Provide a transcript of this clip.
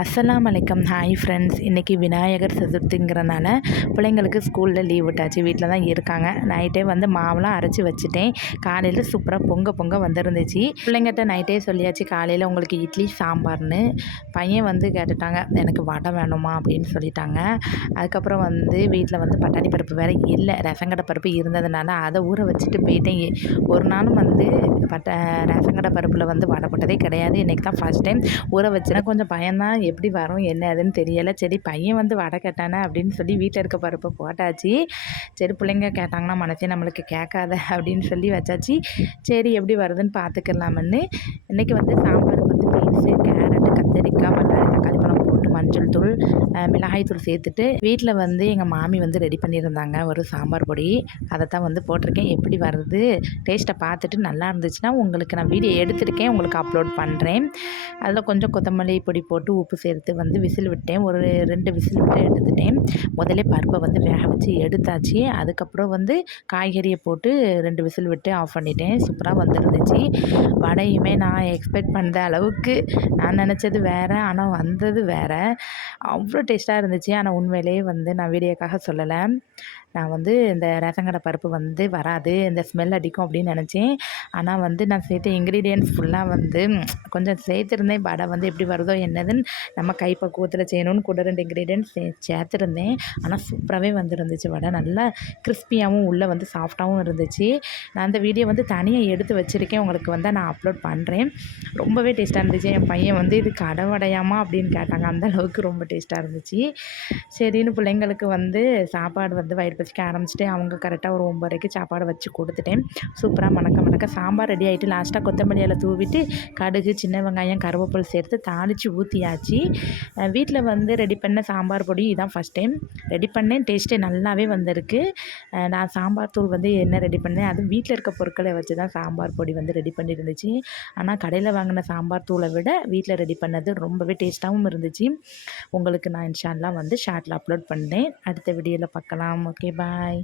அஸ்ஸலாமு அலைக்கும். Hi friends. இன்றைக்கி விநாயகர் சதுர்த்திங்கிறனால பிள்ளைங்களுக்கு ஸ்கூலில் லீவ் விட்டாச்சு. வீட்டில் தான் இருக்காங்க. நைட்டே வந்து மாவுலாம் அரைச்சி வச்சுட்டேன். காலையில் சூப்பராக பொங்க வந்துருந்துச்சு. பிள்ளைங்கிட்ட நைட்டே சொல்லியாச்சு காலையில் உங்களுக்கு இட்லி சாம்பார்னு. பையன் வந்து கேட்டுட்டாங்க, எனக்கு வடை வேணுமா அப்படின்னு சொல்லிட்டாங்க. அதுக்கப்புறம் வந்து வீட்டில் வந்து பட்டாணி பருப்பு வேறு இல்லை, ரேஷங்கடை பருப்பு இருந்ததுனால அதை ஊற வச்சுட்டு போயிட்டேன். ஒரு நாளும் வந்து ரேஷங்கடை பருப்பில் வந்து வடை போட்டதே கிடையாது. இன்றைக்கி தான் ஃபஸ்ட் டைம் ஊற வச்சுருக்கேன். கொஞ்சம் பயம்தான், எப்படி வரும் என்ன அதுன்னு தெரியலை. சரி பையன் வந்து வடை கேட்டானே அப்படின்னு சொல்லி வீட்டில் இருக்க பருப்பை போட்டாச்சு. சரி பிள்ளைங்க கேட்டாங்கன்னா மனசே நம்மளுக்கு கேட்காத அப்படின்னு சொல்லி வச்சாச்சு. சரி எப்படி வருதுன்னு பார்த்துக்கலாமன்னு. இன்றைக்கி வந்து சாம்பாருக்கு வந்து பீன்ஸு, கேரட்டு, கத்திரிக்காய், பல்லாரி, தக்காளி பழம் போட்டு மஞ்சள் தூள், மிளகாய் தூள் சேர்த்துட்டு வீட்டில் வந்து எங்கள் மாமி வந்து ரெடி பண்ணியிருந்தாங்க ஒரு சாம்பார் பொடி. அதை தான் வந்து போட்டிருக்கேன். எப்படி வருது டேஸ்ட்டை பார்த்துட்டு நல்லா இருந்துச்சுன்னா உங்களுக்கு நான் வீடியோ எடுத்திருக்கேன், உங்களுக்கு அப்லோட் பண்ணுறேன். அதில் கொஞ்சம் கொத்தமல்லி பொடி போட்டு உப்பு சேர்த்து வந்து விசில் விட்டேன். ஒரு 2 விசில் விட்டு எடுத்துட்டேன். முதல்ல பருப்பை வந்து வேக வச்சு எடுத்தாச்சு. அதுக்கப்புறம் வந்து காய்கறியை போட்டு 2 விசில் விட்டு ஆஃப் பண்ணிட்டேன். சூப்பராக வந்துருந்துச்சு. வடையுமே நான் எக்ஸ்பெக்ட் பண்ணுற அளவுக்கு நான் நினச்சது வேறு, ஆனால் வந்தது வேறு. அவ்வளோ டேஸ்ட்டாக இருந்துச்சு. ஆனால் உண்மையிலேயே வந்து நான் வீடியோக்காக சொல்லலை. நான் வந்து இந்த ரேஷன் கடை பருப்பு வந்து வராது, இந்த ஸ்மெல் அடிக்கும் அப்படின்னு நினச்சேன். ஆனால் வந்து நான் சேர்த்த இன்க்ரீடியன்ட்ஸ் ஃபுல்லாக வந்து கொஞ்சம் சேர்த்துருந்தேன். வடை வந்து எப்படி வருதோ என்னதுன்னு நம்ம கைப்பக்குவத்தில் செய்யணும்னு கூட 2 இன்க்ரீடியன்ட்ஸ் சேர்த்துருந்தேன். ஆனால் சூப்பராகவே வந்துருந்துச்சு. வடை நல்லா கிறிஸ்பியாகவும் உள்ளே வந்து சாஃப்டாகவும் இருந்துச்சு. நான் அந்த வீடியோ வந்து தனியாக எடுத்து வச்சுருக்கேன், உங்களுக்கு வந்து நான் அப்லோட் பண்ணுறேன். ரொம்பவே டேஸ்ட்டாக இருந்துச்சு. என் பையன் வந்து இது கடை வடையாமா அப்படின்னு கேட்டாங்க. அந்தளவுக்கு ரொம்ப டேஸ்ட்டாக இருந்துச்சு. சரின்னு பிள்ளைங்களுக்கு வந்து சாப்பாடு வந்து வயிறு பசிக்க ஆரம்பிச்சிட்டு அவங்க கரெக்டாக ஒரு 9:30க்கு சாப்பாடு வச்சு கொடுத்துட்டேன். சூப்பராக மணக்க சாம்பார் ரெடி ஆகிட்டு லாஸ்ட்டாக கொத்தமல்லி இலை தூவிட்டு கடுகு, சின்ன வெங்காயம், கருவேப்பிலை சேர்த்து தாளித்து ஊற்றியாச்சு. வீட்டில் வந்து ரெடி பண்ண சாம்பார் பொடி இதான் ஃபஸ்ட் டைம் ரெடி பண்ணேன். டேஸ்ட்டே நல்லாவே வந்திருக்கு. நான் சாம்பார் தூள் வந்து என்ன ரெடி பண்ணேன், அதுவும் வீட்டில் இருக்க பொருட்களை வச்சு தான் சாம்பார் பொடி வந்து ரெடி பண்ணியிருந்துச்சு. ஆனால் கடையில் வாங்கின சாம்பார் தூளை விட வீட்டில் ரெடி பண்ணது ரொம்பவே டேஸ்ட்டாகவும் இருந்துச்சு. உங்களுக்கு நான் இன்ஷா அல்லாஹ் வந்து ஷார்ட்டில் அப்லோட் பண்ணேன். அடுத்த வீடியோவில் பார்க்கலாம். Okay bye.